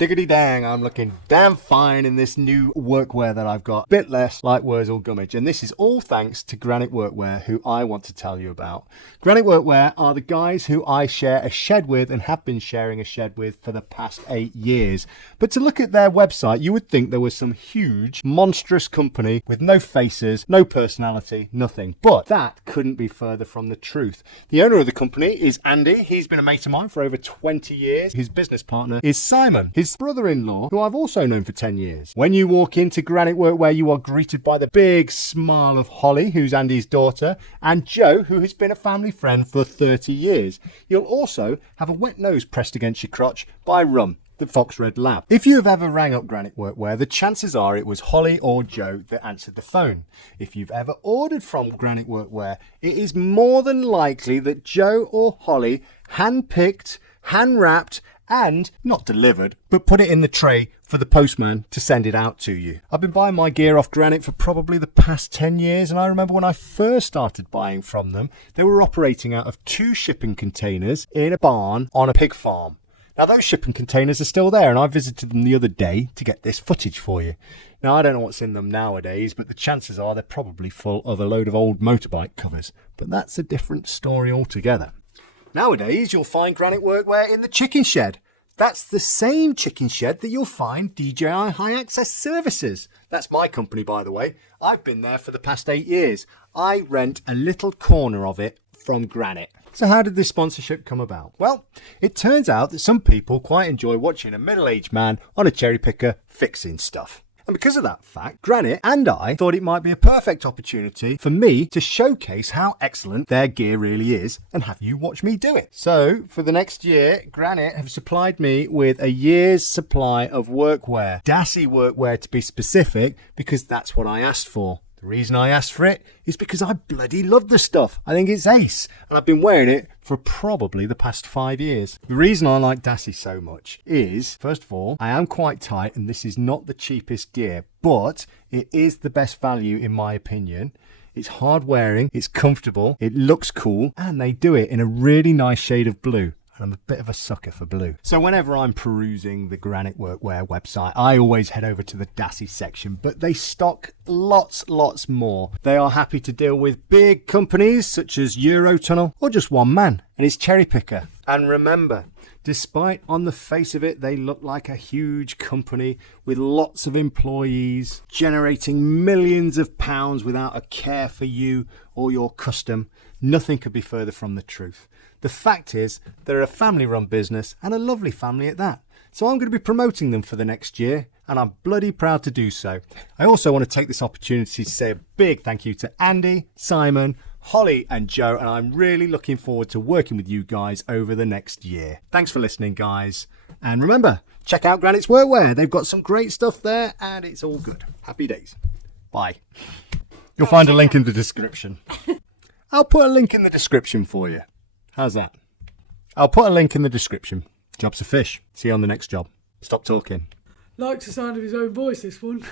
Diggity dang, I'm looking damn fine in this new workwear that I've got. Bit less like Wurzel Gummidge. And this is all thanks to Granite Workwear, who I want to tell you about. Granite Workwear are the guys who I share a shed with and have been sharing a shed with for the past 8 years. But to look at their website, you would think there was some huge, monstrous company with no faces, no personality, nothing. But that couldn't be further from the truth. The owner of the company is Andy. He's been a mate of mine for over 20 years. His business partner is Simon, his brother-in-law, who I've also known for 10 years. When you walk into Granite Workwear, you are greeted by the big smile of Holly, who's Andy's daughter, and Joe, who has been a family friend for 30 years. You'll also have a wet nose pressed against your crotch by Rum, the Fox Red Lab. If you have ever rang up Granite Workwear, the chances are it was Holly or Joe that answered the phone. If you've ever ordered from Granite Workwear, it is more than likely that Joe or Holly hand-picked, hand-wrapped, and not delivered, but put it in the tray for the postman to send it out to you. I've been buying my gear off Granite for probably the past 10 years, and I remember when I first started buying from them, they were operating out of 2 shipping containers in a barn on a pig farm. Now those shipping containers are still there, and I visited them the other day to get this footage for you. Now I don't know what's in them nowadays, but the chances are they're probably full of a load of old motorbike covers, but that's a different story altogether. Nowadays, you'll find Granite Workwear in the chicken shed. That's the same chicken shed that you'll find DJI High Access Services. That's my company, by the way. I've been there for the past 8 years. I rent a little corner of it from Granite. So how did this sponsorship come about? Well, it turns out that some people quite enjoy watching a middle-aged man on a cherry picker fixing stuff. And because of that fact, Granite and I thought it might be a perfect opportunity for me to showcase how excellent their gear really is and have you watch me do it. So for the next year, Granite have supplied me with a year's supply of workwear. Dassy Workwear to be specific, because that's what I asked for. The reason I asked for it is because I bloody love the stuff. I think it's ace, and I've been wearing it for probably the past 5 years. The reason I like Dassy so much is, first of all, I am quite tight, and this is not the cheapest gear, but it is the best value in my opinion. It's hard wearing, it's comfortable, it looks cool, and they do it in a really nice shade of blue. I'm a bit of a sucker for blue. So whenever I'm perusing the Granite Workwear website, I always head over to the Dassy section, but they stock lots more. They are happy to deal with big companies such as Eurotunnel or just one man and his cherry picker. And remember, despite on the face of it, they look like a huge company with lots of employees generating millions of pounds without a care for you or your custom, nothing could be further from the truth. The fact is, they're a family-run business, and a lovely family at that. So I'm going to be promoting them for the next year, and I'm bloody proud to do so. I also want to take this opportunity to say a big thank you to Andy, Simon, Holly and Joe, and I'm really looking forward to working with you guys over the next year. Thanks for listening, guys. And remember, check out Granite's Workwear. They've got some great stuff there, and it's all good. Happy days. Bye. You'll find a link in the description. I'll put a link in the description for you. How's that? I'll put a link in the description. Job's a fish. See you on the next job. Stop talking. Likes the sound of his own voice, this one.